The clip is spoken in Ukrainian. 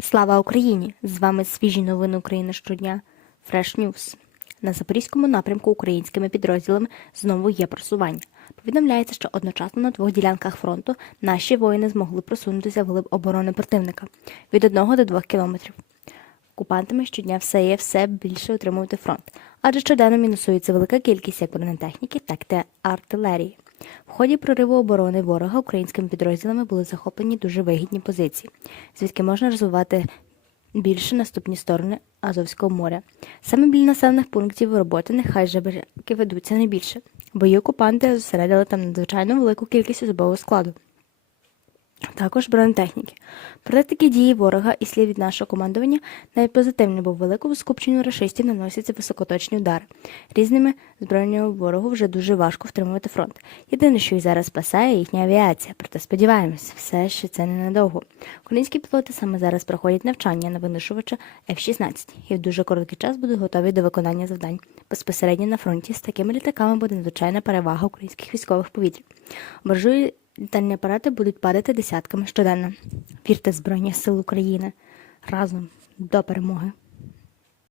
Слава Україні! З вами свіжі новини України щодня. Fresh News. На запорізькому напрямку українськими підрозділами знову є просування. Повідомляється, що одночасно на двох ділянках фронту наші воїни змогли просунутися вглиб оборони противника від 1 до 2 кілометрів. Окупантами щодня все є все більше утримувати фронт, адже щоденно мінусується велика кількість як бронетехніки, так і артилерії. В ході прориву оборони ворога українськими підрозділами були захоплені дуже вигідні позиції, звідки можна розвивати більше наступні сторони Азовського моря. Саме біля населених пунктів роботи нехай жебраки ведуться найбільше. Бої окупанти зосередили там надзвичайно велику кількість особового складу. Також бронетехніки. Проте такі дії ворога і слід від нашого командування навіть позитивні, бо великому скупченню рашистів наносяться високоточні удари. Різними зброями ворогу вже дуже важко втримувати фронт. Єдине, що їх зараз спасає, їхня авіація. Проте сподіваємось, все ще це ненадовго. Українські пілоти саме зараз проходять навчання на винищувача F-16 і в дуже короткий час будуть готові до виконання завдань. Безпосередньо на фронті з такими літаками буде надзвичайна перевага українських військових повітря. Боржуї літальні апарати будуть падати десятками щоденно. Вірте в Збройні Сил України разом до перемоги.